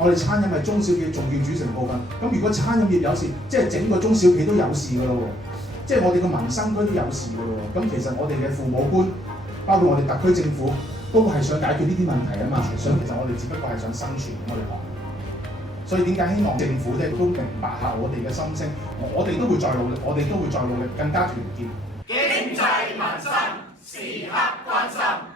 我哋餐飲係中小企重要組成部分。咁如果餐飲業有事，即係整個中小企都有事㗎咯喎，即係我哋嘅民生區都有事㗎咯喎。咁其實我哋嘅父母官，包括我哋特區政府，都係想解決呢啲問題啊嘛。所以其實我哋只不過係想生存，我哋講。所以點解希望政府咧都明白下我哋嘅心聲，我哋都會再努力，我哋都會再努力，更加團結。經濟民生時刻關心。